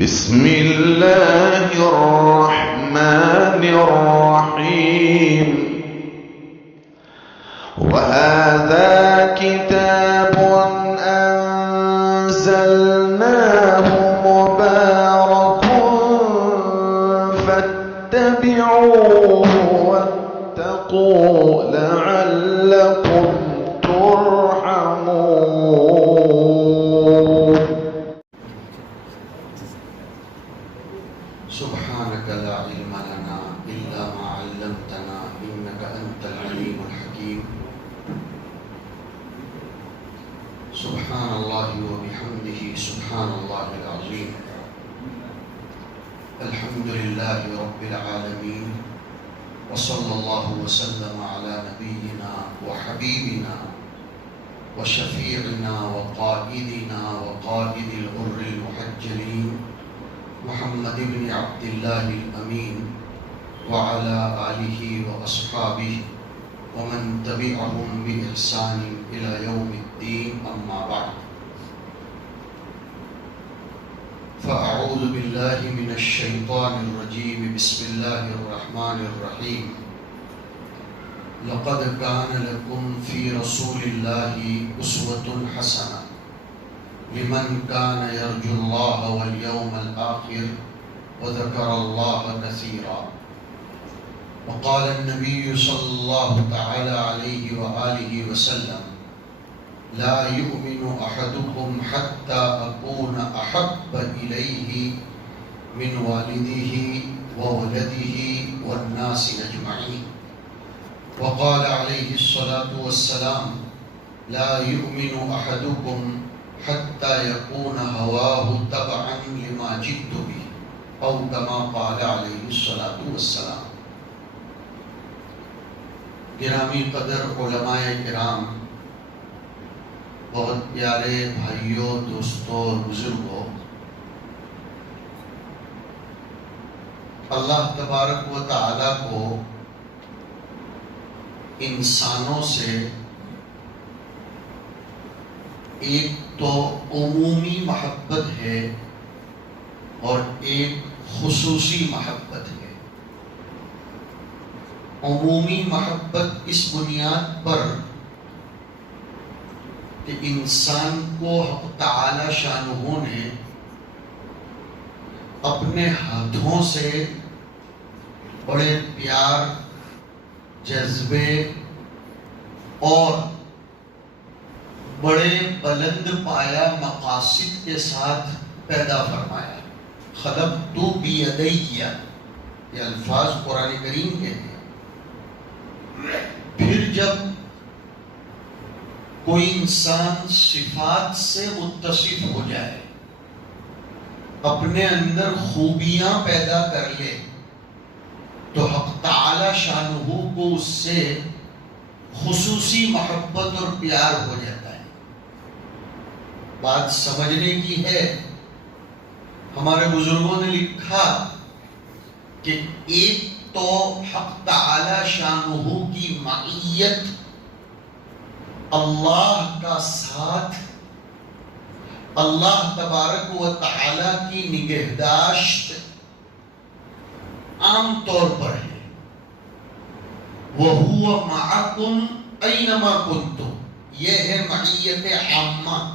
بسم الله الرحمن الرحيم. وهذا كتاب أنزلناه مبارك فاتبعوه واتقوا لعلكم ترحمون. سبحانك لا علم لنا إلا ما علمتنا إنك أنت العليم الحكيم. سبحان الله وبحمده سبحان الله العظيم. الحمد لله رب العالمين، وصلى الله وسلم على نبينا وحبيبنا وشفيعنا وقائدنا وقائد الغر المحجلين محمد بن عبد الله الأمين وعلى آله وأصحابه ومن تبعهم بإحسان إلى يوم الدين. أما بعد، فأعوذ بالله من الشيطان الرجيم. بسم الله الرحمن الرحيم. لقد كان لكم في رسول الله أسوة حسنة لمن كان يرجو الله واليوم الآخر وذكر الله كثيرا. وقال النبي صلى الله تعالى عليه وآله وسلم: لا يؤمن أحدكم حتى أكون أحب إليه من والده وولده والناس أجمعين. وقال عليه الصلاة والسلام: لا يؤمن أحدكم حتى يكون هواه تبعا لما جئت به، أو كما قال عليه الصلاة والسلام. گرامی قدر علماء کرام، بہت پیارے بھائیوں، دوستوں اور بزرگوں، اللہ تبارک و تعالی کو انسانوں سے ایک تو عمومی محبت ہے اور ایک خصوصی محبت ہے۔ عمومی محبت اس بنیاد پر کہ انسان کو حق تعالی شانہ نے اپنے ہاتھوں سے بڑے پیار، جذبے اور بڑے بلند پایا مقاصد کے ساتھ پیدا فرمایا۔ خلقت بیدی، یہ الفاظ قرآن کریم کے ہیں۔ پھر جب کوئی انسان صفات سے متصف ہو جائے، اپنے اندر خوبیاں پیدا کر لے، تو حق تعالی شانہ کو اس سے خصوصی محبت اور پیار ہو جاتا ہے۔ بات سمجھنے کی ہے۔ ہمارے بزرگوں نے لکھا کہ ایک تو حق تعالی شانہ کی معیت، اللہ کا ساتھ، اللہ تبارک و تعالی کی نگہداشت عام طور پر ہے۔ وَهُوَ مَعَكُمْ أَيْنَمَا كُنْتُمْ، یہ ہے معیت عامہ۔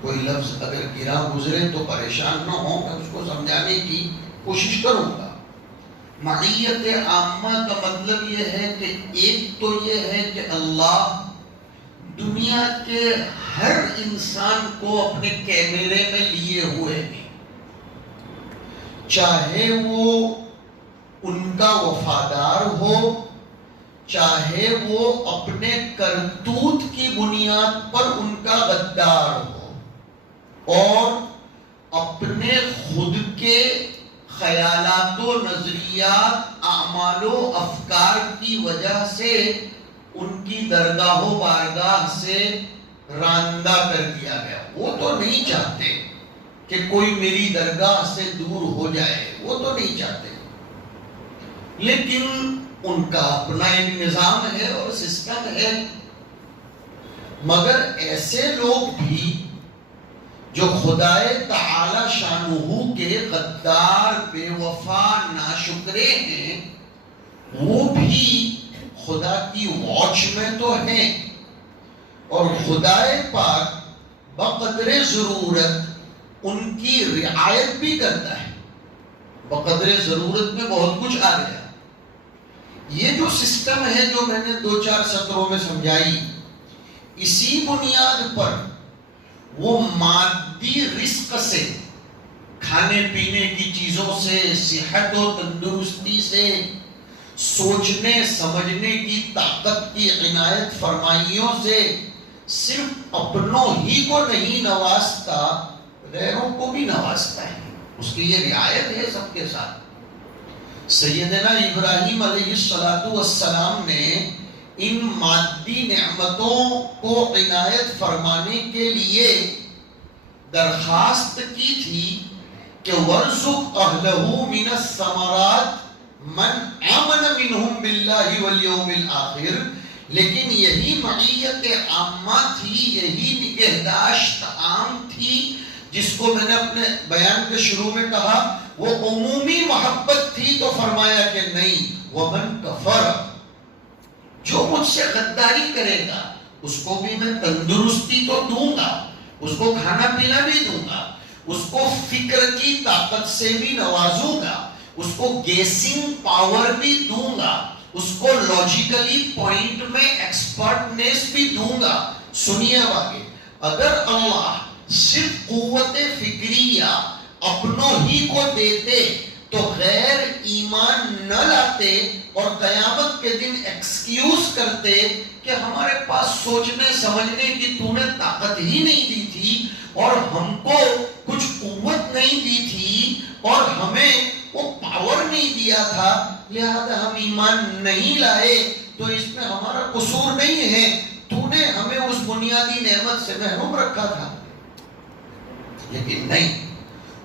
کوئی لفظ اگر گرا گزرے تو پریشان نہ ہو، میں اس کو سمجھانے کی کوشش کروں گا۔ معیت عامہ کا مطلب یہ ہے کہ ایک تو یہ ہے کہ اللہ دنیا کے ہر انسان کو اپنے کیمرے میں لیے ہوئے ہیں، چاہے وہ ان کا وفادار ہو، چاہے وہ اپنے کرتوت کی بنیاد پر ان کا غدار ہو، اور اپنے خود کے خیالات و نظریات، اعمال و افکار کی وجہ سے ان کی درگاہ و بارگاہ سے راندہ کر دیا گیا۔ وہ تو نہیں چاہتے کہ کوئی میری درگاہ سے دور ہو جائے، وہ تو نہیں چاہتے، لیکن ان کا اپنا ایک نظام ہے اور سسٹم ہے۔ مگر ایسے لوگ بھی جو خدائے تعالی شانہ کے غدار بے وفا ناشکرے ہیں وہ بھی خدا کی واچ میں تو ہیں، اور خدائے پاک بقدر ضرورت ان کی رعایت بھی کرتا ہے۔ بقدر ضرورت میں بہت کچھ آ گیا۔ یہ جو سسٹم ہے جو میں نے 2-4 سطروں میں سمجھائی، اسی بنیاد پر وہ مادی رزق سے، کھانے پینے کی چیزوں سے، صحت و تندرستی سے، سوچنے سمجھنے کی طاقت کی عنایت فرمائیوں سے صرف اپنوں ہی کو نہیں نوازتا، غیروں کو بھی نوازتا ہے۔ اس کی یہ رعایت ہے سب کے ساتھ۔ سیدنا ابراہیم علیہ السلام نے ان مادی نعمتوں کو عنایت فرمانے کے لیے درخواست کی تھی کہ وَارْزُقْ أَهْلَهُ مِنَ الثَّمَرَاتِ مَنْ آمَنَ مِنْهُمْ بِاللَّهِ وَالْيَوْمِ الْآخِرِ، لیکن یہی معیت عامہ تھی، یہی نگہداشت عام تھی جس کو میں نے اپنے بیان کے شروع میں کہا وہ عمومی محبت تھی، تو فرمایا کہ نہیں، وَمَنْ كَفَرَ، جو مجھ سے غداری کرے گا اس کو بھی میں تندرستی تو دوں گا، اس کو کھانا پینا بھی دوں گا، اس کو فکر کی طاقت سے بھی نوازوں گا، اس کو گیسنگ پاور بھی دوں گا، اس کو لاجیکلی پوائنٹ میں ایکسپرٹنیس بھی دوں گا۔ سنیے اب آگے، اگر اللہ صرف قوت فکریہ اپنوں ہی کو دیتے تو غیر ایمان نہ لاتے اور قیامت کے دن ایکسکیوز کرتے کہ ہمارے پاس سوچنے سمجھنے کی تو نے طاقت ہی نہیں دی تھی اور ہم کو کچھ قوت نہیں دی تھی اور ہمیں وہ پاور نہیں دیا تھا، لہذا ہم ایمان نہیں لائے، تو اس میں ہمارا قصور نہیں ہے، تو نے ہمیں اس بنیادی نعمت سے محروم رکھا تھا۔ لیکن نہیں،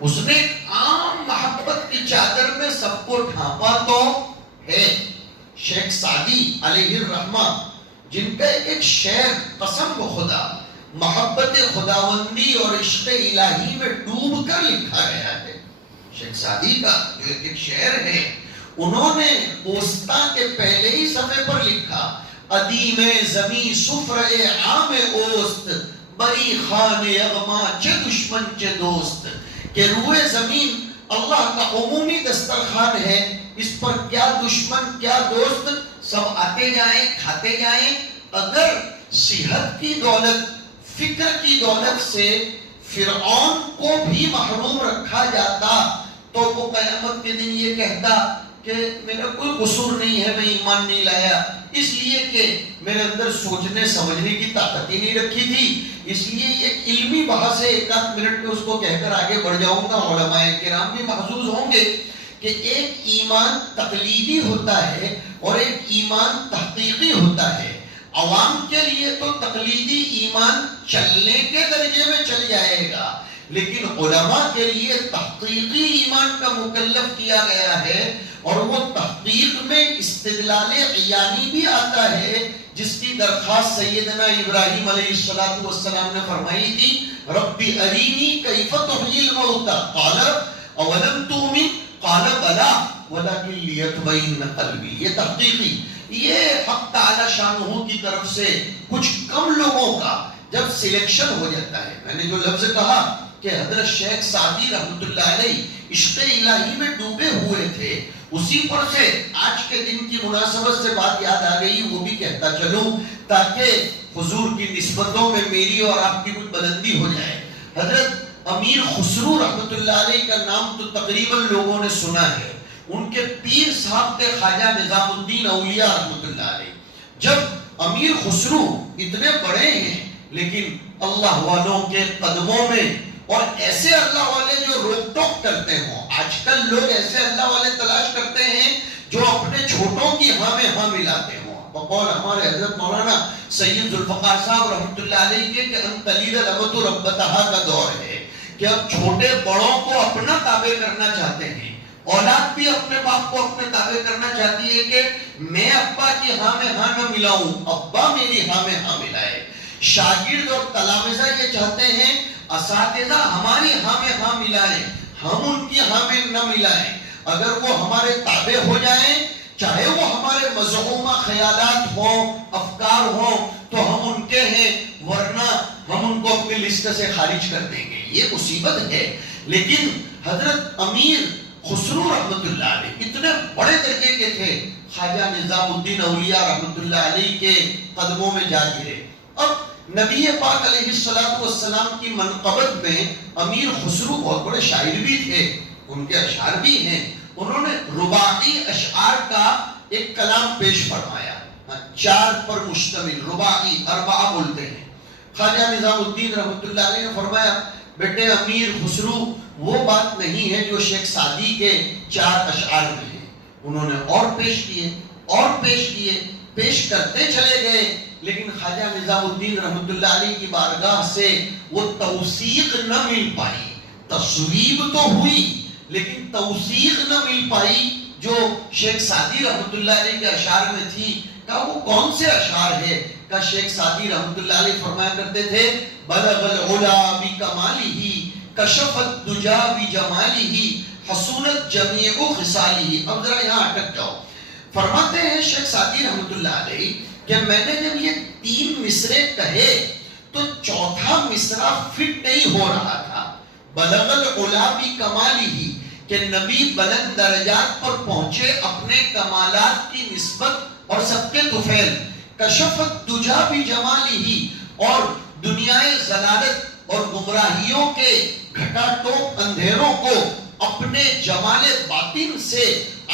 اس نے عام محبت کی چادر میں سب کو ڈھانپا تو ہے۔ شیخ سعدی علیہ الرحمہ، جن کا ایک شعر قسم خدا محبت خداوندی اور عشق الہی میں ڈوب کر لکھا گیا ہے، شیخ سعدی کا جو ایک شعر ہے، انہوں نے اوستا کے پہلے ہی صفحے پر لکھا، ادیم زمیں سفر عام اوست، بری خان اغما چے دشمن چے دوست، کہ روئے زمین اللہ کا عمومی دسترخوان ہے، اس پر کیا دشمن کیا دوست سب آتے جائیں کھاتے جائیں۔ اگر صحت کی دولت فکر کی دولت سے فرعون کو بھی محروم رکھا جاتا تو وہ قیامت کے دن یہ کہتا کہ میرا کوئی قصور نہیں ہے، میں ایمان نہیں لایا اس لیے کہ میرے اندر سوچنے سمجھنے کی طاقت ہی نہیں رکھی تھی۔ اس لیے ایک علمی بحث ہے، ایک آدھ منٹ میں اس کو کہہ کر آگے بڑھ جاؤں گا، علماء کرام بھی محظوظ ہوں گے کہ ایک ایمان تقلیدی ہوتا ہے اور ایک ایمان تحقیقی ہوتا ہے۔ عوام کے لیے تو تقلیدی ایمان چلنے کے درجے میں چل جائے گا، لیکن علماء کے لیے تحقیقی ایمان کا مکلف کیا گیا ہے، اور وہ تحقیق میں استدلال عیانی بھی آتا ہے، جس کی درخواست سیدنا ابراہیم علیہ السلام نے فرمائی تھی، ربی ارینی کیف تحیی الموتى قال اولم تؤمن قال بلا ولکن لیطمئن قلبی۔ یہ تحقیقی، یہ حق تعالی شانہ کی طرف سے کچھ کم لوگوں کا جب سلیکشن ہو جاتا ہے۔ میں نے جو لفظ کہا کہ حضرت شیخ سعدی رحمۃ اللہ علیہ عشق الہی میں ڈوبے ہوئے تھے، اسی پر سے آج کے دن کی مناسبت سے بات یاد آ گئی، وہ بھی کہتا چلوں تاکہ حضور کی نسبتوں میں میری اور آپ کی کچھ بلندی ہو جائے۔ حضرت امیر خسرو رحمۃ اللہ علیہ کا نام تو تقریباً لوگوں نے سنا ہے، ان کے پیر صاحب تھے خواجہ نظام الدین اولیاء رحمۃ اللہ علیہ۔ جب امیر خسرو اتنے بڑے ہیں لیکن اللہ والوں کے قدموں میں، اور ایسے اللہ والے جو روک ٹوک کرتے ہوں، آج کل لوگ ایسے اللہ والے تلاش کرتے ہیں جو اپنے چھوٹوں کی ہاں میں ہاں ملاتے ہوں، بقول ہمارے حضرت مولانا سید ذوالفقار صاحب رحمۃ اللہ علیہ کے کہ ان تلید الامۃ ربتہا کا دور ہے کہ اب چھوٹے بڑوں کو اپنا تابع کرنا چاہتے ہیں، اولاد بھی اپنے باپ کو اپنے تابع کرنا چاہتی ہے کہ میں ابا کی ہاں میں ہاں نہ ملاؤں، ابا میری ہاں میں ہاں ملائے۔ شاگرد اور تلامذہ یہ چاہتے ہیں اساتذہ ہماری ہاں میں ہاں ملائیں، ہم ان کی ہاں میں نہ ملائیں. اگر وہ ہمارے تابع ہو جائیں، چاہے وہ ہمارے مذہومہ خیالات ہوں، افکار ہوں، تو ہم ان کے ہیں، ورنہ ہم ان کو اپنی لسٹ سے خارج کر دیں گے. یہ مصیبت ہے. لیکن حضرت امیر خسرو رحمت اللہ علیہ اتنے بڑے درجے کے تھے، خواجہ نظام الدین اولیاء رحمت اللہ علیہ کے قدموں میں جا گرے. اب نبی پاک علیہ السلام کی منقبت میں امیر خسرو بہت بڑے شاعر بھی تھے، ان کے اشعار بھی ہیں. انہوں نے رباعی اشعار کا ایک کلام پیش فرمایا، 4 پر مشتمل، رباعی، 4 بولتے ہیں. خواجہ نظام الدین رحمت اللہ علیہ نے فرمایا بیٹے امیر خسرو وہ بات نہیں ہے جو شیخ سعدی کے 4 اشعار میں ہے. انہوں نے اور پیش کیے، اور پیش کیے، پیش کرتے چلے گئے. لیکن خواجہ نظام الدین رحمت اللہ علیہ کی بارگاہ سے وہ توثیق نہ مل پائی. تصویب تو ہوئی لیکن توثیق نہ مل پائی جو شیخ سعدی رحمت اللہ علیہ کے اشعار میں تھی. کہا وہ کون سے اشعار ہے؟ کہا شیخ سعدی رحمت اللہ علیہ فرمایا کرتے تھے بلغ العلا بکمالہ کشف الدجا بجمالہ حسونت جمیع خصالہ. اب ذرا یہاں اٹک جاؤ. فرماتے ہیں شیخ سعدی رحمت اللہ علیہ کہ میں نے جب یہ 3 مصرے کہے تو 4تھا مصرع فٹ نہیں ہو رہا تھا. بلغ العلا بکمالہ کہ نبی بلند درجات پر پہنچے اپنے کمالات کی نسبت اور سب کے طفیل. کشف الدجا بجمالہ اور دنیائے ضلالت اور گمراہیوں کے گھٹا ٹوپ اندھیروں کو اپنے جمال باطن سے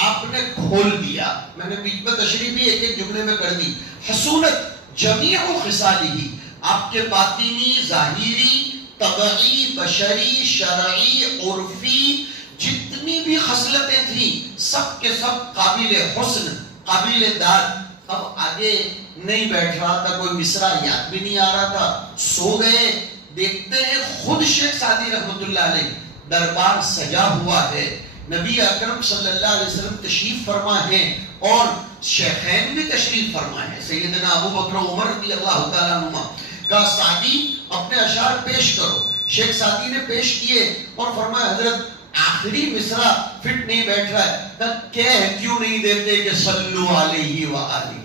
آپ نے کھول دیا. میں نے بیچ میں تشریح بھی ایک جملے میں کر دی. حسونت جمیع خصالہ آپ کے باطنی، ظاہری، طبعی، بشری، شرعی، عرفی جتنی بھی خصلتیں تھیں سب کے سب قابل حسن، قابل داد. اب آگے نہیں بیٹھ رہا تھا، کوئی مصرع یاد بھی نہیں آ رہا تھا، سو گئے. دیکھتے ہیں خود شیخ سعدی رحمت اللہ علیہ دربار سجا ہوا ہے، نبی اکرم صلی اللہ علیہ وسلم تشریف فرما ہے اور شیخین بھی تشریف فرما ہے، سیدنا ابو بکر و عمر رضی اللہ تعالیٰ عنہما. کہا سعدی اپنے اشعار پیش کرو. شیخ سعدی نے پیش کیے اور فرمایا حضرت آخری مصرع فٹ نہیں بیٹھ رہا ہے. کہا کہہ کیوں نہیں دیتے کہ صلو علیہ وآلہ،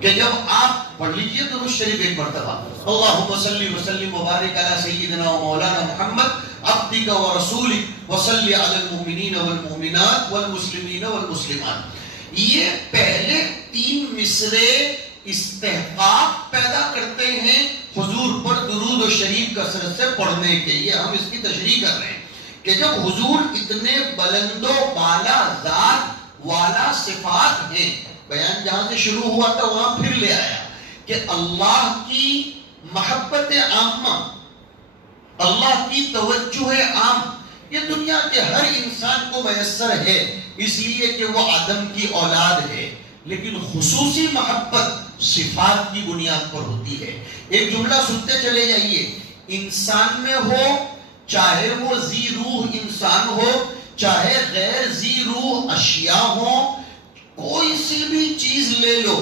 کہ جب آپ پڑھ لیجئے درود شریف ایک مرتبہ، اللہم صلی وسلم وبارک علی سیدنا و مولانا محمد عبدک و رسولک وصلی علی المؤمنین والمؤمنات والمسلمین والمسلمات. یہ پہلے 3 مصرے استحقاق پیدا کرتے ہیں حضور پر درود و شریف کثرت سے پڑھنے کے. یہ ہم اس کی تشریح کر رہے ہیں کہ جب حضور اتنے بلند و بالا ذات والا صفات ہیں، بیان جہاں سے شروع ہوا تھا وہاں پھر لے آیا کہ اللہ کی محبت عامہ، اللہ کی توجہ عام یہ دنیا کے ہر انسان کو میسر ہے، اس لیے کہ وہ آدم کی اولاد ہے. لیکن خصوصی محبت صفات کی بنیاد پر ہوتی ہے. ایک جملہ سنتے چلے جائیے، انسان میں ہو چاہے وہ ذی روح انسان ہو، چاہے غیر ذی روح اشیاء ہو، کوئی سی بھی چیز لے لو،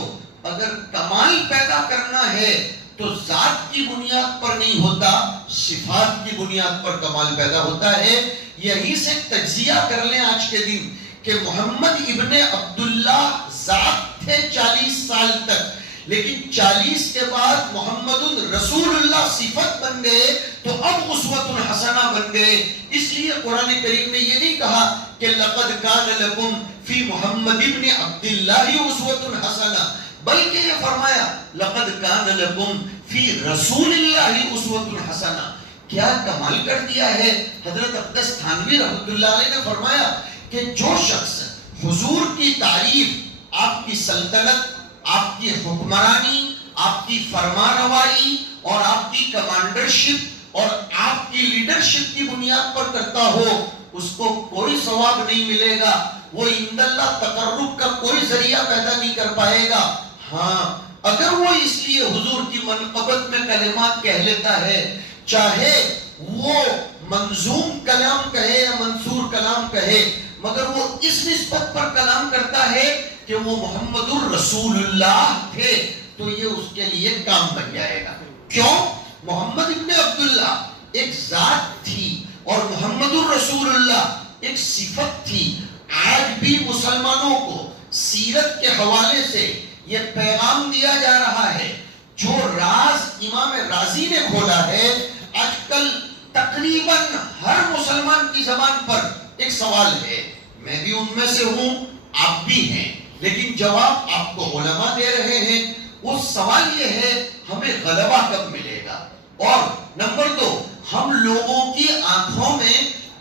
اگر کمال پیدا کرنا ہے تو ذات کی بنیاد پر نہیں ہوتا، صفات کی بنیاد پر کمال پیدا ہوتا ہے. یہی سے تجزیہ کر لیں آج کے دن کہ محمد ابن عبداللہ ذات تھے 40 سال تک، لیکن 40 کے بعد محمد رسول اللہ صفت بن گئے تو اب اسوۃ حسنہ بن گئے. اس لیے قرآن کریم نے یہ نہیں کہا کہ لقد کان لکم فی محمد ابن عبداللہ اسوۃ حسنہ، بلکہ یہ فرمایا لقد کان لکم فی رسول اللہ اسوۃ حسنہ. کیا کمال کر دیا ہے. حضرت اقدس تھانوی رحمت اللہ علیہ نے فرمایا کہ جو شخص حضور کی تعریف، آپ کی سلطنت، آپ کی حکمرانی، آپ کی فرمانروائی اور آپ کی کمانڈرشپ اور آپ کی لیڈرشپ کی بنیاد پر کرتا ہو، اس کو کوئی ثواب نہیں ملے گا، وہ عند اللہ تقرب کا کوئی ذریعہ پیدا نہیں کر پائے گا. ہاں اگر وہ اس لیے حضور کی منقبت میں کلمات کہہ لیتا ہے، چاہے وہ منظوم کلام کہے یا منصور کلام کہے، مگر وہ اس نسبت پر کلام کرتا ہے کہ وہ محمد الرسول اللہ تھے، تو یہ اس کے لیے کام بن جائے گا. کیوں؟ محمد ابن عبداللہ ایک ذات تھی اور محمد الرسول اللہ ایک صفت تھی. آج بھی مسلمانوں کو سیرت کے حوالے سے یہ پیغام دیا جا رہا ہے. جو راز امام رازی نے کھولا ہے، آج کل تقریباً ہر مسلمان کی زبان پر ایک سوال ہے. میں بھی ان میں سے ہوں، آپ بھی ہیں، لیکن جواب آپ کو علماء دے رہے ہیں. وہ سوال یہ ہے ہمیں غلبہ کب ملے گا، اور نمبر 2 ہم لوگوں کی آنکھوں میں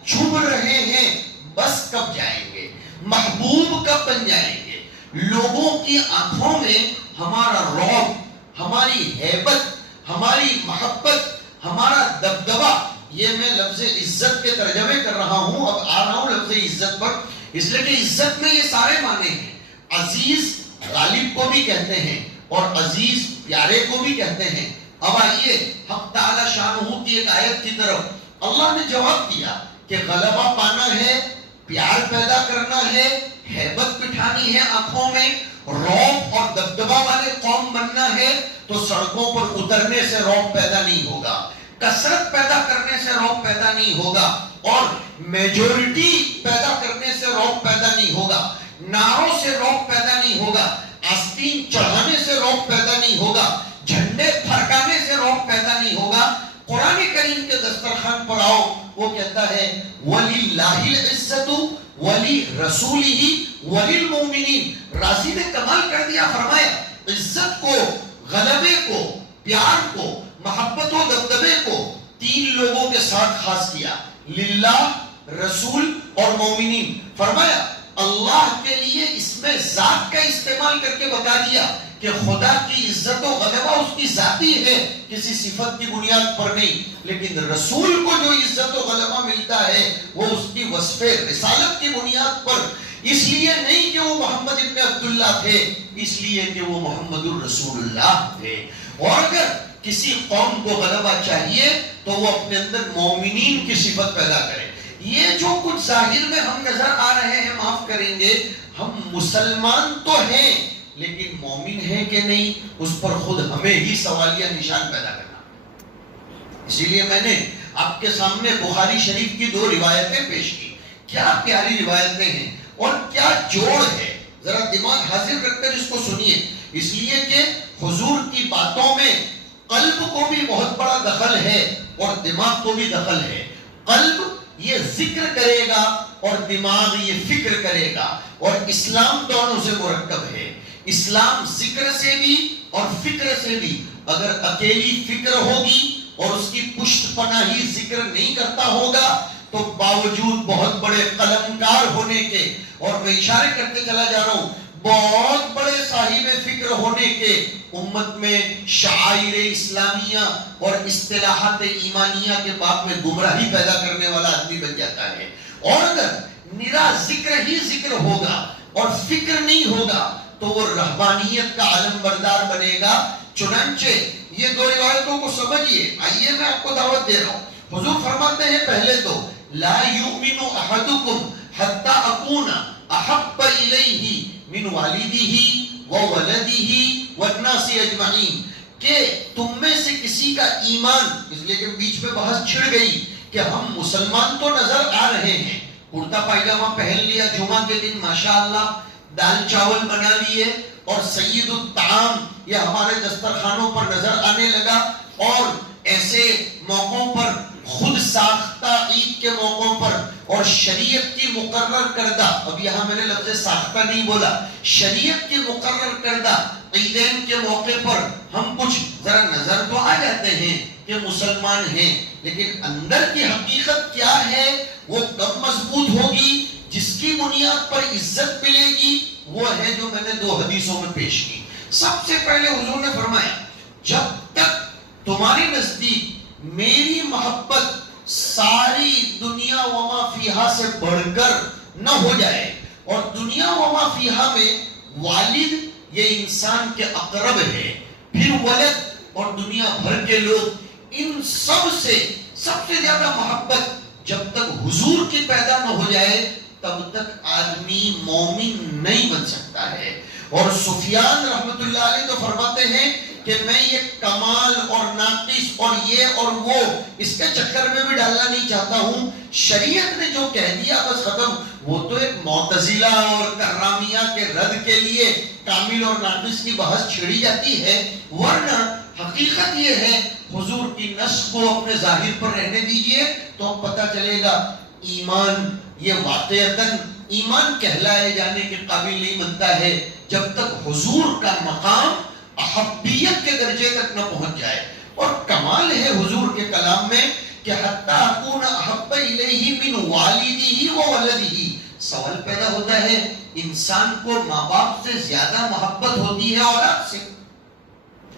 چھپ رہے ہیں بس کب جائیں گے، محبوب کب بن جائیں گے. لوگوں کی آنکھوں میں ہمارا رعب، ہماری ہیبت، ہماری محبت، ہمارا دبدبہ. یہ میں لفظ عزت کے ترجمے کر رہا ہوں، اب آ رہا ہوں لفظ عزت پر، اس لیے کہ عزت میں یہ سارے معنی ہیں. عزیز غالب کو بھی کہتے ہیں اور عزیز پیارے کو بھی کہتے ہیں. اب آئیے حق تعالی شانہ کی ایک آیت کی طرف. اللہ نے جواب دیا کہ غلبہ پانا ہے، پیار پیدا کرنا ہے، ہیبت بٹھانی ہے آنکھوں میں، رعب اور دبدبہ والے قوم بننا ہے، تو سڑکوں پر اترنے سے رعب پیدا نہیں ہوگا، کثرت پیدا کرنے سے رعب پیدا نہیں ہوگا، اور میجورٹی پیدا کرنے سے رعب پیدا نہیں ہوگا، نعروں سے رعب پیدا نہیں ہوگا، آستین چڑھانے سے رعب پیدا نہیں ہوگا، جھنڈے پھرکانے سے رعب پیدا نہیں ہوگا. قرآن کریم کے دسترخوان پر آؤ، وہ کہتا ہے وَلِلَّهِ الْعِزَّةُ وَلِرَسُولِهِ وَلِلْمُؤْمِنِينَ. رازی نے کمال کر دیا، فرمایا عزت کو، غلبے کو، پیار کو، محبت و دبدبے کو 3 لوگوں کے ساتھ خاص کیا، للہ، رسول اور مومنین. فرمایا اللہ کے لیے اس میں ذات کا استعمال کر کے بتا دیا کہ خدا کی عزت و غلبہ اس کی ذاتی ہے، کسی صفت کی بنیاد پر نہیں. لیکن رسول کو جو عزت و غلبہ ملتا ہے وہ اس کی وصف رسالت کی بنیاد پر، اس لیے نہیں کہ وہ محمد ابن عبداللہ تھے، اس لیے کہ وہ محمد الرسول اللہ تھے. اور اگر کسی قوم کو غلبہ چاہیے تو وہ اپنے اندر مومنین کی صفت پیدا کرے. یہ جو کچھ ظاہر میں ہم نظر آ رہے ہیں، معاف کریں گے، ہم مسلمان تو ہیں لیکن مومن ہیں کہ نہیں، اس پر خود ہمیں ہی سوالیہ نشان پیدا کرنا. اسی لیے میں نے آپ کے سامنے بخاری شریف کی 2 روایتیں پیش کی. کیا پیاری روایتیں ہیں اور کیا جوڑ ہے، ذرا دماغ حاضر رکھ کر اس کو سنیے. اس لیے کہ حضور کی باتوں میں قلب کو بھی بہت بڑا دخل ہے اور دماغ کو بھی دخل ہے. قلب یہ ذکر کرے گا اور دماغ یہ فکر کرے گا، اور اسلام دونوں سے مرکب ہے. اسلام ذکر سے بھی اور فکر سے بھی. اگر اکیلی فکر ہوگی اور اس کی پشت پناہی ذکر نہیں کرتا ہوگا تو باوجود بہت بڑے قلمکار ہونے کے، اور میں اشارے کرتے چلا جا رہا ہوں، بہت بڑے صاحب فکر ہونے کے، امت میں شعائر اسلامیہ اور اصطلاحات ایمانیہ کے باب میں گمراہی پیدا کرنے والا آدمی بن جاتا ہے. اور اگر نرا ذکر ہی ذکر ہوگا اور فکر نہیں ہوگا تو وہ رہبانیت کا علم بردار بنے گا. چنانچہ یہ 2 روایتوں کو سمجھیے. آئیے میں آپ کو دعوت دے رہا ہوں. حضور فرماتے ہیں پہلے تو لا یؤمن احدکم حتی اکون احب الیہ من والدہ وولدہ والناس اجمعین، کہ تم میں سے کسی کا ایمان، اس لیے کہ بیچ میں بحث چھڑ گئی کہ ہم مسلمان تو نظر آ رہے ہیں، کرتا پائجامہ پہن لیا جمعہ کے دن ماشاءاللہ، دال چاول بنا لیے اور سید الطعام یہ ہمارے دسترخوانوں پر نظر آنے لگا، اور ایسے موقعوں پر خود ساختہ عید کے موقعوں پر اور شریعت کی مقرر کردہ، اب یہاں میں نے لفظ ساختہ نہیں بولا، شریعت کی مقرر کردہ عیدین کے موقع پر ہم کچھ ذرا نظر تو آ جاتے ہیں کہ مسلمان ہیں، لیکن اندر کی حقیقت کیا ہے وہ کب مضبوط ہوگی؟ جس کی بنیاد پر عزت ملے گی وہ ہے جو میں نے 2 حدیثوں میں پیش کی. سب سے پہلے حضور نے فرمایا جب تک تمہاری نزدیک میری محبت ساری دنیا وما فیہا سے بڑھ کر نہ ہو جائے، اور دنیا وما فیہا میں والد یہ انسان کے اقرب ہے، پھر ولد اور دنیا بھر کے لوگ، ان سب سے زیادہ محبت جب تک حضور کی پیدا نہ ہو جائے تب تک آدمی مومن نہیں بن سکتا ہے. اور سفیان رحمت اللہ علیہ تو فرماتے ہیں کہ میں یہ کمال اور ناقص اور یہ اور وہ اس کے چکر میں بھی ڈالنا نہیں چاہتا ہوں. شریعت نے جو کہہ دیا بس ختم. وہ تو ایک معتزلہ اور کرامیہ کے رد کے لیے کامل اور ناقص کی بحث چھڑی جاتی ہے، ورنہ حقیقت یہ ہے حضور کی نصب کو اپنے ظاہر پر رہنے دیجئے تو اب پتہ چلے گا ایمان یہ واقعتاً ایمان کہلائے جانے کے قابل نہیں بنتا ہے جب تک حضور کا مقام احبیت کے درجے تک نہ پہنچ جائے. اور کمال ہے حضور کے کلام میں کہ حتی اکون احب الیہ من والدہ و ولدہ. سوال پیدا ہوتا ہے انسان کو ماں باپ سے زیادہ محبت ہوتی ہے اولاد سے؟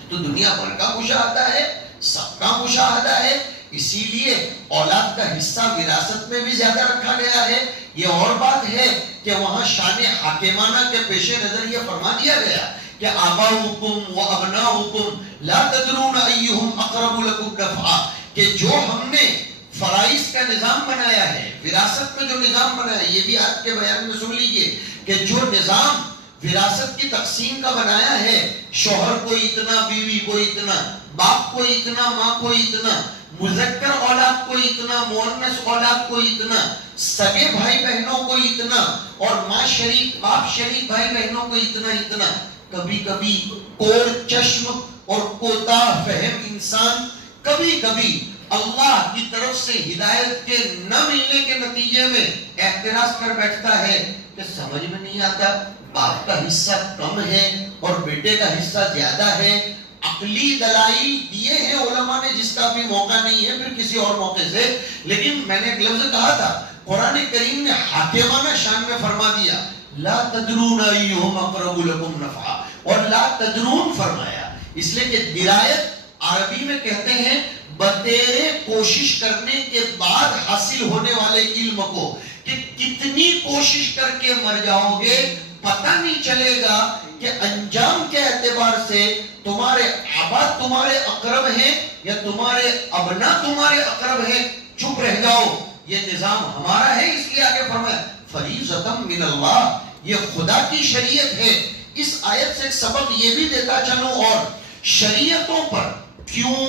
تو دنیا بھر کا مشاہدہ ہے، سب کا مشاہدہ ہے. اسی لیے اولاد کا حصہ وراثت میں بھی زیادہ رکھا گیا ہے. یہ اور بات ہے کہ وہاں شان حاکمانہ کے پیش نظر یہ فرما دیا گیا کہ آباؤکم و ابناؤکم لا تدرون ایہم اقرب لکم نفعا، کہ جو ہم نے فرائض کا نظام بنایا ہے، وراثت کا جو نظام بنایا ہے، یہ بھی آج کے بیان میں سن لیجئے کہ جو نظام وراثت کی تقسیم کا بنایا ہے، شوہر کو اتنا، بیوی کو اتنا، باپ کو اتنا، ماں کو اتنا، مذکر اولاد کو اتنا، مؤنث اولاد کو اتنا، سگے بھائی بہنوں کو اتنا، اور ماں شریک باپ شریک بھائی بہنوں کو اتنا اتنا. کبھی کبھی کوڑ چشم اور کوتاہ فہم انسان کبھی کبھی اللہ کی طرف سے ہدایت کے نہ ملنے کے نتیجے میں اعتراض کر بیٹھتا ہے کہ سمجھ میں نہیں آتا، باپ کا حصہ کم ہے اور بیٹے کا حصہ زیادہ ہے. عقلی دلائل دیے ہیں علماء نے جس کا بھی موقع نہیں ہے پھر کسی اور موقع سے. لیکن میں نے ایک لفظ کہا تھا قرآن کریم نے حاکمانہ شان میں فرما دیا لا تدرون ایہم اقرب لکم نفعا، اور لا تدرون فرمایا اس لیے کہ درایت عربی میں کہتے ہیں بتیرے کوشش کرنے کے بعد حاصل ہونے والے علم کو، کہ کتنی کوشش کر کے مر جاؤ گے پتہ نہیں چلے گا کہ انجام کے اعتبار سے تمہارے آبا تمہارے اقرب ہیں یا تمہارے ابنا تمہارے اقرب ہیں. چپ رہ جاؤ، یہ نظام ہمارا ہے. اس لیے آگے فرمایا فریضۃ من اللہ، یہ خدا کی شریعت ہے. اس آیت سے ایک سبق یہ بھی دیتا چلوں، اور شریعتوں پر کیوں،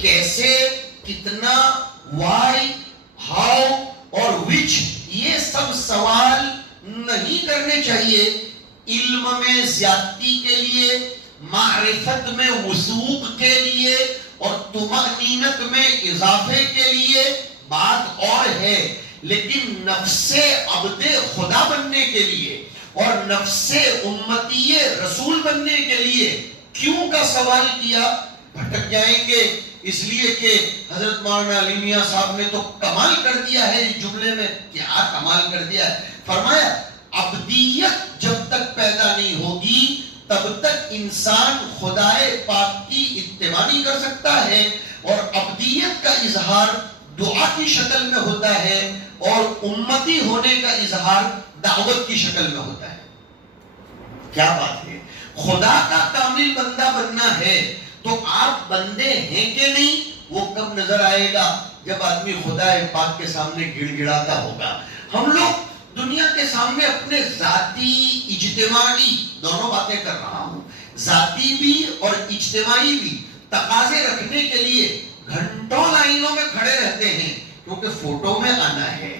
کیسے، کتنا، وائی، ہاؤ اور وچ، یہ سب سوال نہیں کرنے چاہیے. علم میں زیادتی کے لیے، معرفت میں وثوق کے لیے اور طمأنینت میں اضافے کے لیے بات اور ہے، لیکن نفس عبد خدا بننے کے لیے اور نفس امتی رسول بننے کے لیے کیوں کا سوال کیا؟ بھٹک جائیں گے. اس لیے کہ حضرت مولانا علی میاں صاحب نے تو کمال کر دیا ہے اس جملے میں. کیا کمال کر دیا ہے؟ فرمایا عبدیت جب تک پیدا نہیں ہوگی تب تک انسان خدائے پاک کی اتباع نہیں کر سکتا ہے، اور عبدیت کا اظہار دعا کی شکل میں ہوتا ہے اور امتی ہونے کا اظہار دعوت کی شکل میں ہوتا ہے. کیا بات ہے! خدا کا کامل بندہ بننا ہے تو آپ بندے ہیں کہ نہیں وہ کب نظر آئے گا؟ جب آدمی خدا پاک کے سامنے گڑ گڑاتا ہوگا. ہم لوگ دنیا کے سامنے اپنے ذاتی اجتماعی دونوں باتیں کر رہا ہوں، ذاتی بھی اور اجتماعی بھی تقاضے رکھنے کے لیے گھنٹوں لائنوں میں کھڑے رہتے ہیں کیونکہ فوٹو میں آنا ہے،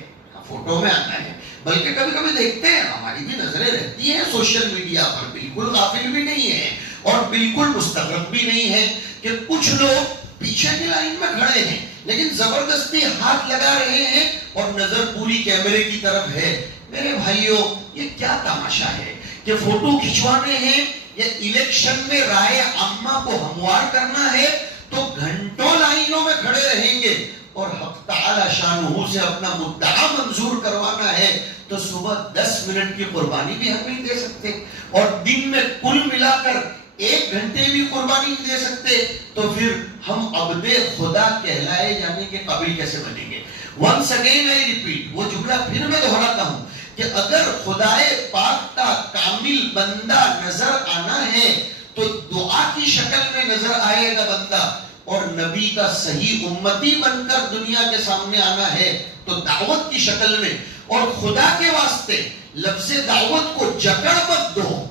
فوٹو میں آنا ہے. بلکہ کبھی کبھی دیکھتے ہیں ہماری بھی نظریں رہتی ہیں سوشل میڈیا پر، بالکل غافل بھی نہیں ہے اور بالکل مستغرب بھی نہیں ہے کہ کچھ لوگ پیچھے کی لائن میں کھڑے ہیں لیکن زبردستی ہاتھ لگا رہے ہیں اور نظر پوری کیمرے کی طرف ہے. میرے بھائیوں یہ کیا تماشا ہے کہ فوٹو کھچوانے ہیں یا الیکشن میں رائے عامہ کو ہموار کرنا ہے تو گھنٹوں لائنوں میں کھڑے رہیں گے، اور حق تعالی شانہ سے اپنا مدعا منظور کروانا ہے تو صبح 10 منٹ کی قربانی بھی ہم نہیں دے سکتے، اور دن میں کل ملا کر 1 گھنٹے بھی قربانی نہیں دے سکتے، تو پھر ہم عبد خدا کہلائے جانے کے قابل کیسے بنیں گے؟ once again I repeat، وہ جملہ پھر میں دہراتا ہوں کہ اگر خدائے پاک کا کامل بندہ نظر آنا ہے تو دعا کی شکل میں نظر آئے گا بندہ، اور نبی کا صحیح امتی بن کر دنیا کے سامنے آنا ہے تو دعوت کی شکل میں. اور خدا کے واسطے لفظ دعوت کو جکڑ مت دو،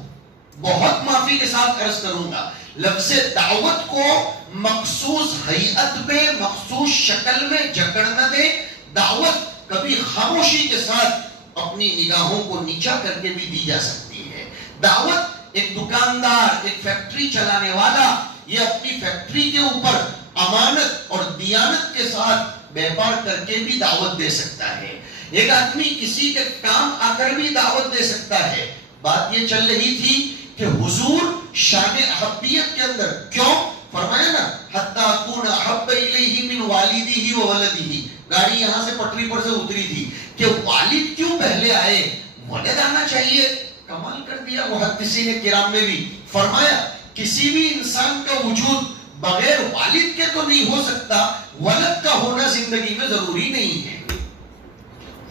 بہت معافی کے ساتھ عرض کروں گا، لفظ دعوت کو مخصوص ہیئت میں، مخصوص شکل میں جکڑ نہ دے. دعوت کبھی خاموشی کے ساتھ اپنی نگاہوں کو نیچا کر کے بھی دی جا سکتی ہے. دعوت ایک دکاندار، ایک فیکٹری چلانے والا، یہ اپنی فیکٹری کے اوپر امانت اور دیانت کے ساتھ بیپار کر کے بھی دعوت دے سکتا ہے. ایک آدمی کسی کے کام آ کر بھی دعوت دے سکتا ہے. بات یہ چل رہی تھی کہ حضور شان احبیت کے اندر کیوں فرمایا نا حتی اکون احب الیہ من والدہ و ولدہ. گاڑی یہاں سے پٹری پر سے اتری تھی کہ والد کیوں پہلے آئے، ولد آنا چاہیے. کمال کر دیا محدثین کرام نے بھی فرمایا کسی بھی انسان کا وجود بغیر والد کے تو نہیں ہو سکتا، ولد کا ہونا زندگی میں ضروری نہیں ہے.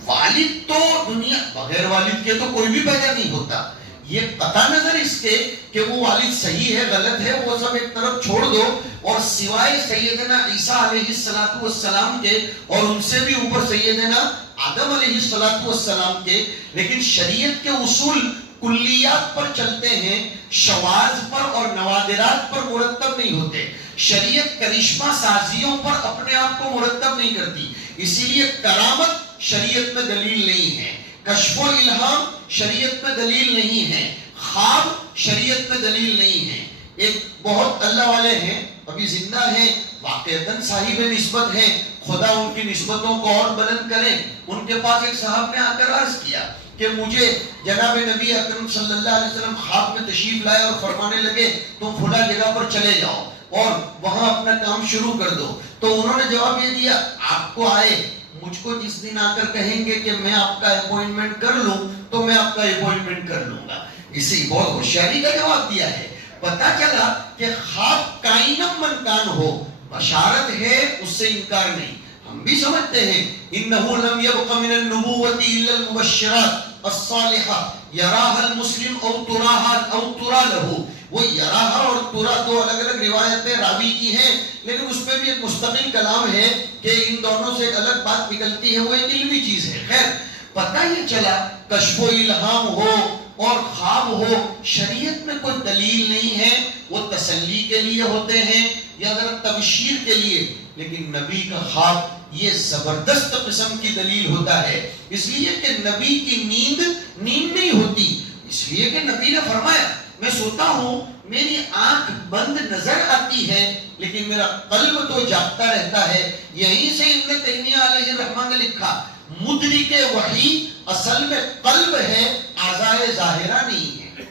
والد تو دنیا بغیر والد کے تو کوئی بھی پیدا نہیں ہوتا. یہ قطع نظر اس کے کہ وہ والد صحیح ہے غلط ہے وہ سب ایک طرف چھوڑ دو، اور سوائے سیدنا عیسیٰ علیہ السلام کے اور ان سے بھی اوپر سیدنا آدم علیہ السلام کے، لیکن شریعت کے اصول کلیات پر چلتے ہیں، شواذ پر اور نوادرات پر مرتب نہیں ہوتے. شریعت کرشمہ سازیوں پر اپنے آپ کو مرتب نہیں کرتی. اسی لیے کرامت شریعت میں دلیل نہیں ہے، کشف و الہام شریعت میں دلیل نہیں ہے، خواب شریعت میں دلیل نہیں ہے. ایک بہت اللہ والے ہیں، ابھی زندہ ہیں، واقعتاً صاحب نسبت ہیں، خدا ان کی نسبتوں کو اور بلند کرے. ان کے پاس ایک صاحب نے آ کر عرض کیا کہ مجھے جناب نبی اکرم صلی اللہ علیہ وسلم خواب میں تشریف لائے اور فرمانے لگے تم فلاں جگہ پر چلے جاؤ اور وہاں اپنا کام شروع کر دو. تو انہوں نے جواب یہ دیا آپ کو آئے مجھ کو جس دن آ کر کہیں گے کہ میں آپ کا اپوائنٹمنٹ کر لوں تو میں آپ کا اپوائنٹمنٹ کر لوں گا. اسی بہت ہوشیاری کا جواب دیا ہے. پتا چلا کہ خواب کائنم من کان ہو، بشارت ہے اس سے انکار نہیں. ہم بھی سمجھتے ہیں انہو لم یبق من النبوۃ الا المبشرات الصالحہ یراها المسلم او تراها او ترا له. وہ یراها اور ترا دو الگ الگ روایتیں راوی کی ہیں، لیکن اس میں بھی ایک مستقل کلام ہے کہ ان دونوں سے ایک الگ بات نکلتی ہے، وہ ایک علمی چیز ہے. خیر پتہ یہ چلا کشف و الہام ہو اور خواب ہو، شریعت میں کوئی دلیل نہیں ہے، وہ تسلی کے لیے ہوتے ہیں یا ذرا تبشیر کے لیے. لیکن نبی کا خواب یہ زبردست قسم کی دلیل ہوتا ہے، اس لیے کہ نبی کی نیند نہیں ہوتی. اس لیے کہ نبی نے فرمایا میں سوتا ہوں میری آنکھ بند نظر آتی ہے لیکن میرا قلب تو جاگتا رہتا ہے. یہیں سے ابن تیمیہ علیہ الرحمہ نے لکھا مدرک وحی اصل میں قلب ہے، اعضائے ظاہرہ نہیں ہے.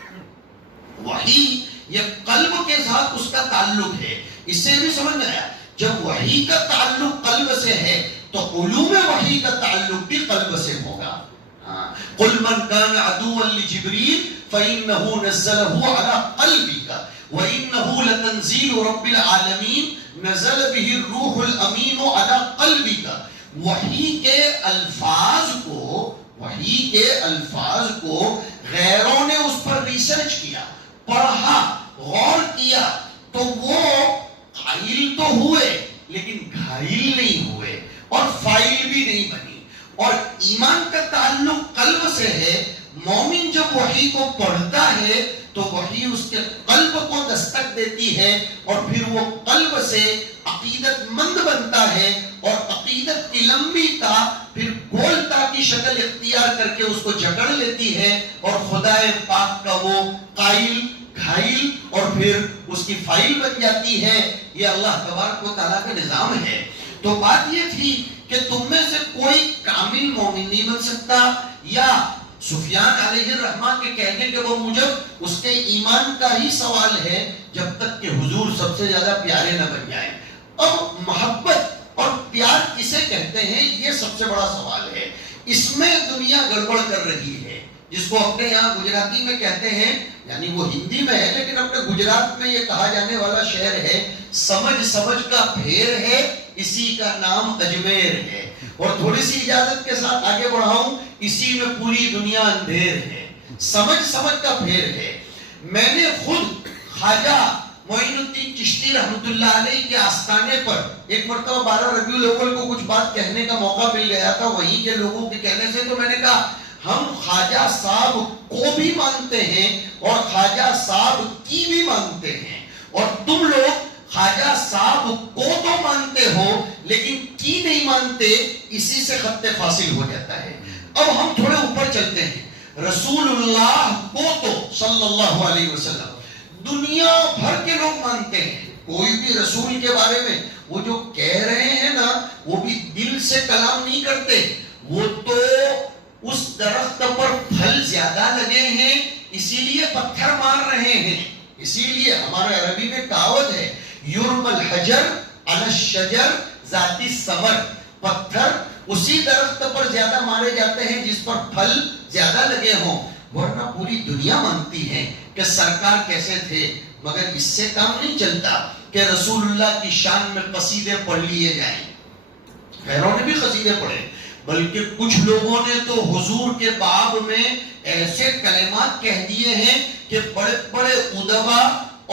وحی یہ قلب کے ساتھ اس کا تعلق ہے. اس سے بھی سمجھ میں آیا جب وحی کا تعلق قلب سے ہے تو علوم وحی کا تعلق بھی قلب سے ہوگا. قل من كان عدوا لجبريل فإنه نزله على قلبك وإنه لتنزيل رب العالمين نزل به الروح الأمين على قلبك. وحی کے الفاظ کو غیروں نے اس پر ریسرچ کیا، پڑھا، غور کیا تو وہ قائل تو ہوئے لیکن گھائل نہیں ہوئے اور فائل بھی نہیں بنی. اور ایمان کا تعلق قلب سے ہے. مومن جب وحی کو پڑھتا ہے تو وحی اس کے قلب کو دستک دیتی ہے اور پھر وہ قلب سے عقیدت مند بنتا ہے اور عقیدت کی لمبی تا پھر گول تا کی شکل اختیار کر کے اس کو جکڑ لیتی ہے اور خدا پاک کا وہ قائل، گھائل اور پھر اس کی فائل بن جاتی ہے. یہ اللہ تبارک و تعالیٰ کا نظام ہے. تو بات یہ تھی کہ تم میں سے کوئی کامل مومن نہیں بن سکتا، یا سفیان علیہ الرحمہ کے کہنے کے وہ موجب اس کے ایمان کا ہی سوال ہے جب تک کہ حضور سب سے زیادہ پیارے نہ بن جائیں. اب محبت اور پیار کسے کہتے ہیں یہ سب سے بڑا سوال ہے. اس میں دنیا گڑبڑ کر رہی ہے، جس کو اپنے یہاں گجراتی میں کہتے ہیں، یعنی وہ ہندی میں ہے لیکن اپنے گجرات میں یہ کہا جانے والا شعر ہے سمجھ کا پھیر ہے اسی کا نام اجمیر ہے. اور تھوڑی سی اجازت کے ساتھ آگے بڑھاؤں، اسی میں پوری دنیا اندھیر ہے. سمجھ کا پھیر ہے. میں نے خود خواجہ معین الدین چشتی رحمت اللہ علیہ کے آستانے پر ایک مرتبہ 12 ربیع الاول کو کچھ بات کہنے کا موقع مل گیا تھا وہیں کے لوگوں کے کہنے سے. تو میں نے کہا ہم خواجہ صاحب کو بھی مانتے ہیں اور خواجہ صاحب کی بھی مانتے ہیں، اور تم لوگ خواجہ صاحب کو تو مانتے ہو لیکن کی نہیں مانتے، اسی سے خط فاصل ہو جاتا ہے۔ اب ہم تھوڑے اوپر چلتے ہیں، رسول اللہ کو تو صلی اللہ علیہ وسلم دنیا بھر کے لوگ مانتے ہیں، کوئی بھی رسول کے بارے میں وہ جو کہہ رہے ہیں نا، وہ بھی دل سے کلام نہیں کرتے، وہ تو اس درخت پر پھل زیادہ لگے ہیں اسی لیے پتھر مار رہے ہیں۔ اسی لیے ہمارے عربی میں کہاوت ہے، یرم الحجر علی الشجر ذات الثمر، پتھر اسی درخت پر زیادہ مارے جاتے ہیں جس پر پھل زیادہ لگے ہوں، ورنہ پوری دنیا مانتی ہے کہ سرکار کیسے تھے، مگر اس سے کام نہیں چلتا کہ رسول اللہ کی شان میں قصیدے پڑھ لیے جائیں۔ غیروں نے بھی قصیدے پڑھے، بلکہ کچھ لوگوں نے تو حضور کے باب میں ایسے کلمات کہہ دیے ہیں کہ بڑے بڑے ادبا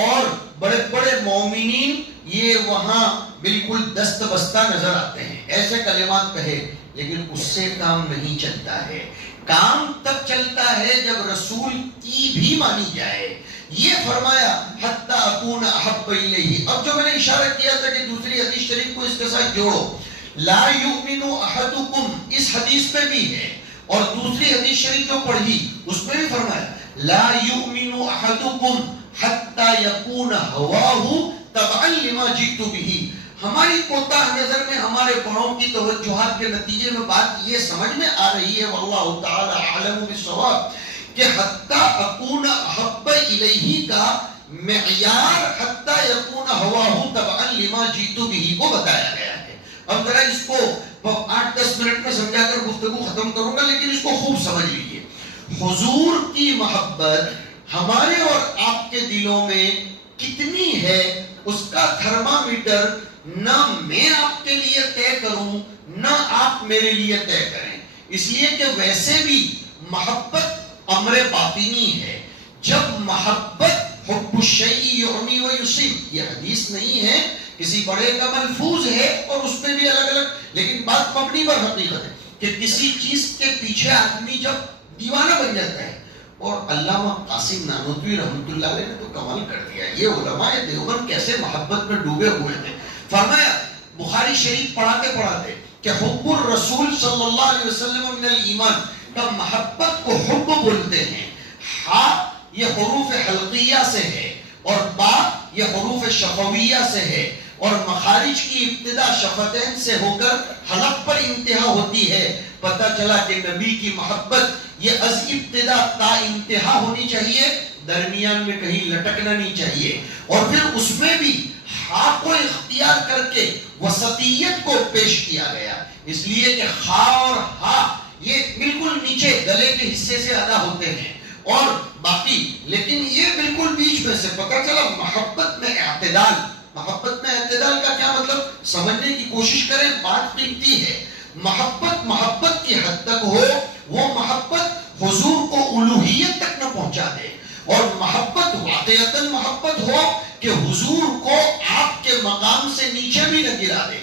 اور بڑے بڑے مومنین یہ وہاں بالکل دست بستہ نظر آتے ہیں، ایسے کلمات کہے، لیکن اس سے کام نہیں چلتا ہے۔ کام تب چلتا ہے جب رسول کی بھی مانی جائے۔ یہ فرمایا حتی اکون احب الیہ۔ اب جو میں نے اشارہ کیا تھا کہ دوسری حدیث شریف کو اس کے ساتھ جوڑو، لا یؤمن احدکم، اس حدیث میں بھی ہے، اور دوسری حدیث شریف جو پڑھی اس میں بھی فرمایا لا یؤمن احدکم حتی یکون ہواہ تبعا لما جئت بہ۔ ہماری کوتاہ نظر میں ہمارے بڑوں کی توجہات کے نتیجے میں بات یہ سمجھ میں آ رہی ہے، واللہ تعالی اعلم بالصواب، کہ حتی اکون احب الیہ کا معیار حتی یکون ہواہ تبعا لما جئت بہ کو بتایا گیا ہے۔ اب ذرا اس کو 8-10 منٹ میں سمجھا کر گفتگو ختم کروں گا، لیکن اس کو خوب سمجھ لیجئے۔ حضور کی محبت ہمارے اور آپ کے دلوں میں کتنی ہے، اس کا تھرمامیٹر نہ میں آپ کے لیے طے کروں نہ آپ میرے لیے طے کریں، اس لیے کہ ویسے بھی محبت امر باطنی ہے۔ جب محبت حب الشیء یعمی و یصیب، یہ حدیث نہیں ہے، کسی بڑے کا ملفوظ ہے اور اس میں بھی الگ الگ، لیکن بات مبنی پر حقیقت ہے کہ کسی چیز کے پیچھے آدمی جب دیوانہ بن جاتا ہے، اور علامہ قاسم نانوتوی رحمۃ اللہ علیہ نے تو کمال کر دیا، یہ علماء دیوبند کیسے محبت میں ڈوبے ہوئے تھے۔ فرمایا بخاری شریف پڑھاتے پڑھاتے کہ حب الرسول صلی اللہ علیہ وسلم من الایمان، کا محبت کو حب بولتے ہیں، ہا یہ حروف حلقیہ سے ہے اور با یہ حروف شفویہ سے ہے، اور مخارج کی ابتدا شفتین سے ہو کر حلق پر انتہا ہوتی ہے۔ پتہ چلا کہ نبی کی محبت یہ از ابتدا تا انتہا ہونی چاہیے، درمیان میں کہیں لٹکنا نہیں چاہیے، اور پھر اس میں بھی ہا کو اختیار کر کے وسطیت کو پیش کیا گیا، اس لیے کہ خا اور ہا یہ بالکل نیچے گلے کے حصے سے ادا ہوتے ہیں، اور باقی لیکن یہ بالکل بیچ میں سے۔ پتہ چلا محبت میں اعتدال، محبت میں اعتدال کا کیا مطلب سمجھنے کی کوشش کریں، بات قیمتی ہے۔ محبت کی حد تک ہو، وہ محبت حضور کو الوہیت تک نہ پہنچا دے، اور محبت واقعتاً محبت ہو کہ حضور کو آپ کے مقام سے نیچے بھی نہ گرا دے۔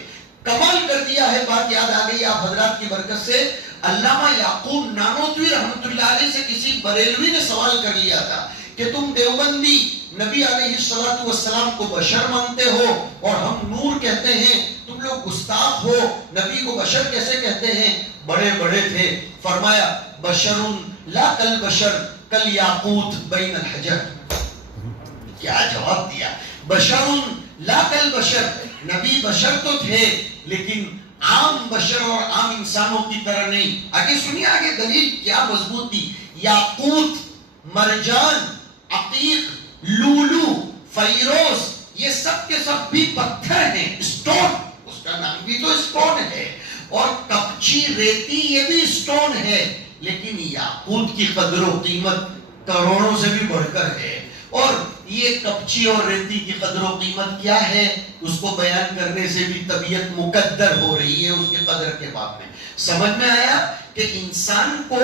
کمال کر دیا ہے، بات یاد آ گئی آپ حضرات کی برکت سے۔ علامہ یعقوب نانوتوی رحمۃ اللہ علیہ سے کسی بریلوی نے سوال کر لیا تھا کہ تم دیوبندی نبی علیہ السلام کو بشر مانتے ہو اور ہم نور کہتے ہیں، تم لوگ گستاخ ہو، نبی کو بشر کیسے کہتے ہیں؟ بڑے بڑے تھے، فرمایا بشر لا کل بشر کل یاقوت بین الحجر۔ کیا جواب دیا، بشر لا کل بشر، نبی بشر تو تھے لیکن عام بشر اور عام انسانوں کی طرح نہیں۔ آگے سنیے، آگے دلیل کیا مضبوط تھی۔ یاقوت، مرجان، عقیق، لولو، فیروز، یہ سب کے سب بھی پتھر ہیں، اسٹون، اس کا نام بھی تو اسٹون ہے، اور کپچی ریتی یہ بھی اسٹون ہے، لیکن یاقوت کی قدر و قیمت کروڑوں سے بھی بڑھ کر ہے۔ اور یہ کپچی اور ریتی کی قدر و قیمت کیا ہے، اس کو بیان کرنے سے بھی طبیعت مقدر ہو رہی ہے اس کے قدر کے باب میں۔ سمجھ میں آیا کہ انسان کو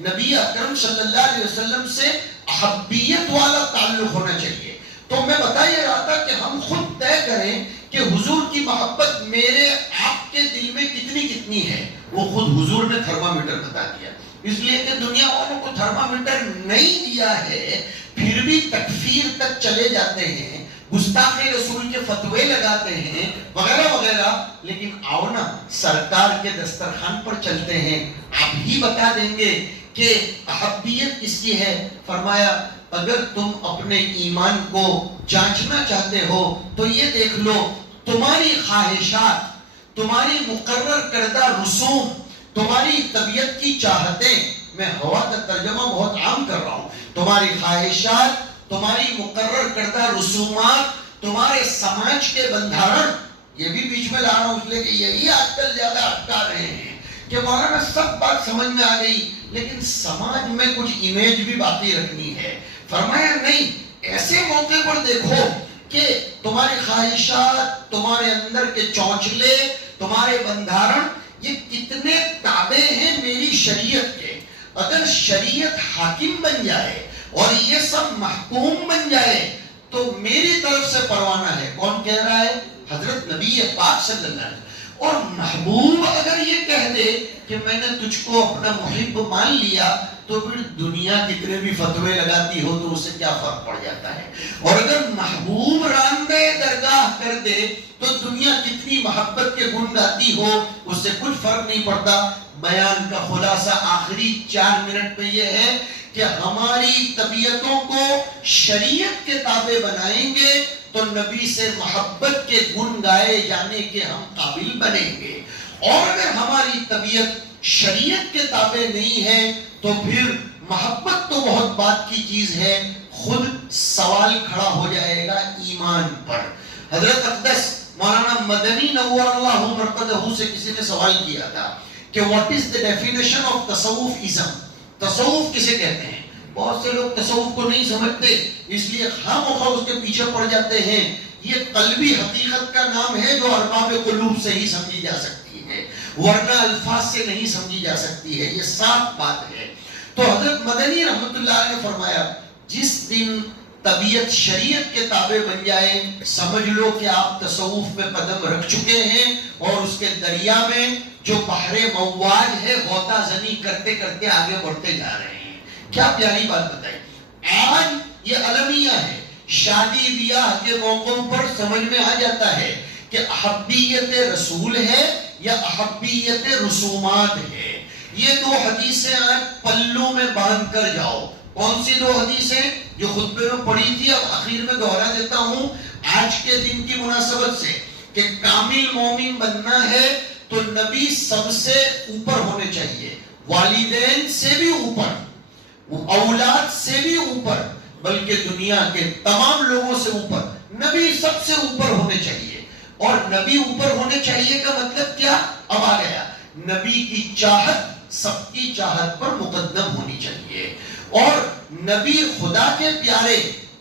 نبی اکرم صلی اللہ علیہ وسلم سے احبیت والا تعلق ہونا چاہیے۔ تو میں بتا یہ رہا تھا کہ ہم خود طے کریں کہ حضور کی محبت میرے آپ کے دل میں کتنی ہے، وہ خود حضور نے تھرمامیٹر بتا دیا۔ اس لیے کہ دنیا والوں کو تھرمامیٹر نہیں دیا ہے، پھر بھی تکفیر تک چلے جاتے ہیں، گستاخ رسول کے فتوے لگاتے ہیں وغیرہ وغیرہ. لیکن آؤ نا سرکار کے دسترخوان پر چلتے ہیں، آپ ہی بتا دیں گے کہ احبیت کس کی ہے. فرمایا اگر تم اپنے ایمان کو جانچنا چاہتے ہو تو یہ دیکھ لو، تمہاری خواہشات، تمہاری مقرر کردہ رسوم، تمہاری طبیعت کی چاہتیں، میں ہوا کا ترجمہ بہت عام کر رہا ہوں، تمہاری خواہشات، تمہاری مقرر کردہ رسومات، تمہارے سماج کے بندھارن، یہ بھی بیچ میں لا رہا ہوں اس لیے کہ یہی آج کل زیادہ اٹکا رہے ہیں کہ مولانا سب بات سمجھ میں آ گئی لیکن سماج میں کچھ امیج بھی باقی رکھنی ہے. فرمایا نہیں، ایسے موقع پر دیکھو کہ تمہاری خواہشات، تمہارے اندر کے چونچلے، تمہارے بندھارن یہ کتنے تابع ہیں میری شریعت کے. اگر شریعت حاکم بن جائے اور یہ سب محکوم بن جائے تو میری طرف سے پروانہ ہے. کون کہہ رہا ہے؟ حضرت نبی پاک صلی اللہ علیہ وسلم. اور محبوب اگر یہ کہہ دے کہ میں نے تجھ کو اپنا محب مان لیا تو پھر دنیا کتنے بھی فتوے لگاتی ہو تو اسے کیا فرق پڑ جاتا ہے. اور اگر محبوب راندے درگاہ کر دے تو دنیا کتنی محبت کے گن گاتی ہو اس سے کچھ فرق نہیں پڑتا. بیان کا خلاصہ آخری 4 منٹ میں یہ ہے کہ ہماری طبیعتوں کو شریعت کے تابع بنائیں گے تو نبی سے محبت کے گن گائے جانے کے ہم قابل بنیں گے. اور اگر ہماری طبیعت شریعت کے تابع نہیں ہے تو پھر محبت تو بہت بات کی چیز ہے، خود سوال کھڑا ہو جائے گا ایمان پر. حضرت اقدس مولانا مدنی نور اللہ مرقدہ سے کسی نے سوال کیا تھا کہ what is the definition of تصوفism؟ تصوف کسے کہتے ہیں؟ بہت سے لوگ تصوف کو نہیں سمجھتے اس لیے خامخواہ اس کے پیچھے پڑ جاتے ہیں. یہ قلبی حقیقت کا نام ہے جو ارباب قلوب سے ہی سمجھی جا سکتی ہے ورنہ الفاظ سے نہیں سمجھی جا سکتی ہے. یہ صاف بات ہے. تو حضرت مدنی رحمت اللہ علیہ نے فرمایا جس دن طبیعت شریعت کے تابع بن جائے سمجھ لو کہ آپ تصوف میں قدم رکھ چکے ہیں اور اس کے دریا میں جو بحر مواج ہے غوطہ زنی کرتے کرتے آگے بڑھتے جا رہے ہیں. کیا پیاری بات بتائی. آج یہ المیہ ہے، شادی بیاہ کے موقعوں پر سمجھ میں آ جاتا ہے کہ احبیت رسول ہے یا احبیت رسومات ہے. یہ 2 حدیثیں آج پلوں میں باندھ کر جاؤ. کون سی 2 حدیثیں جو خطبے میں پڑھی تھی اب آخر میں دوہرا دیتا ہوں آج کے دن کی مناسبت سے کہ کامل مومن بننا ہے تو نبی سب سے اوپر ہونے چاہیے، والدین سے بھی اوپر، اولاد سے بھی اوپر، بلکہ دنیا کے تمام لوگوں سے اوپر. نبی سب سے اوپر ہونے چاہیے. اور نبی اوپر ہونے چاہیے کا مطلب کیا؟ اب آ گیا. نبی کی چاہت سب کی چاہت پر مقدم ہونی چاہیے. اور نبی خدا کے پیارے،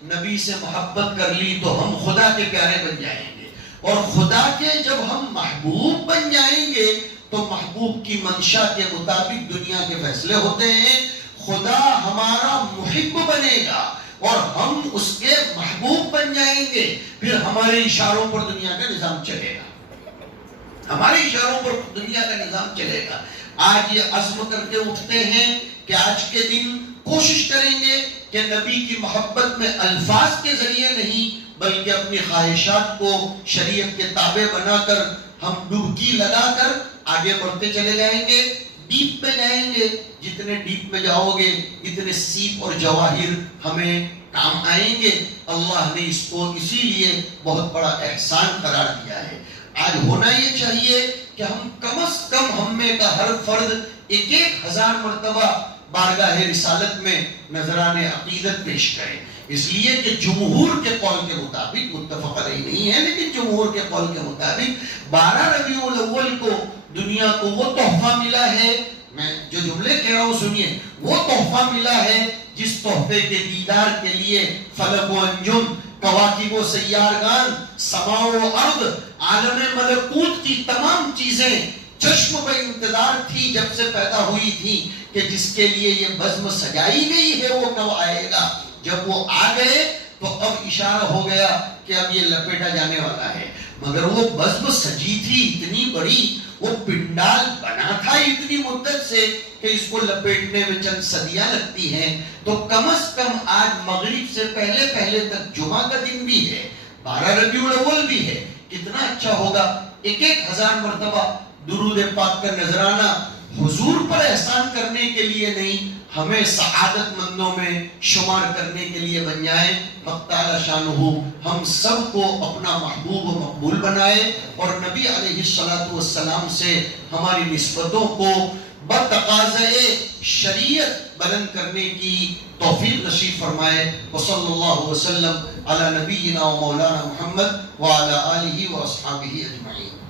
نبی سے محبت کر لی تو ہم خدا کے پیارے بن جائیں گے. اور خدا کے جب ہم محبوب بن جائیں گے تو محبوب کی منشا کے مطابق دنیا کے فیصلے ہوتے ہیں. خدا ہمارا محب بنے گا اور ہم اس کے محبوب بن جائیں گے، پھر ہمارے اشاروں پر دنیا کا نظام چلے گا. ہمارے اشاروں پر دنیا کا نظام چلے گا. آج یہ عزم کر کے اٹھتے ہیں کہ آج کے دن کوشش کریں گے کہ نبی کی محبت میں الفاظ کے ذریعے نہیں بلکہ اپنی خواہشات کو شریعت کے تابع بنا کر ہم ڈبکی لگا کر آگے بڑھتے چلے جائیں گے. ڈیپ میں جائیں گے، جتنے ڈیپ میں جاؤ گے اتنے سیپ اور جواہر ہمیں کام آئیں گے. اللہ نے اس کو اسی لیے بہت بڑا احسان قرار دیا ہے. آج ہونا یہ چاہیے کہ ہم کم از کم ہم میں کا ہر فرد 1000 مرتبہ بارگاہ رسالت میں نذران عقیدت پیش کرے. اس لیے کہ جمہور کے قول کے مطابق، متفق علیہ نہیں ہے لیکن جمہور کے قول کے مطابق 12 ربیع الاول کو دنیا کو وہ تحفہ ملا ہے، میں جو جملے کہہ رہا ہوں سنیے، وہ تحفہ ملا ہے جس تحفے کے دیدار کے لیے فلک و انجم، کواکب و سیارگان، سماء و ارض، عالم ملکوت کی تمام چیزیں چشم پہ انتظار تھی جب سے پیدا ہوئی تھی کہ جس کے لیے یہ بزم سجائی گئی ہے وہ کب آئے گا. جب وہ آ گئے تو اب اشارہ ہو گیا کہ اب یہ لپیٹا جانے والا ہے. مگر وہ بزم سجی تھی اتنی بڑی وہ پنڈال بنا تھا اتنی مدت سے کہ اس کو لپیٹنے میں چند صدیاں لگتی ہیں، تو کم از کم آج مغرب سے پہلے پہلے تک جمعہ کا دن بھی ہے، 12 ربیع الاول بھی ہے، کتنا اچھا ہوگا 1000 مرتبہ درود پاک کا نذرانہ حضور پر احسان کرنے کے لیے نہیں، ہمیں سعادت مندوں میں شمار کرنے کے لیے بن جائیں۔ حق تعالی شانہ ہم سب کو اپنا محبوب و مقبول بنائے اور نبی علیہ السلام سے ہماری نسبتوں کو بتقاضۂ شریعت بلند کرنے کی توفیق نصیب فرمائے۔ وصلی اللہ وسلم علی نبینا و مولانا محمد وعلی آلہ و اصحابہ اجمعین۔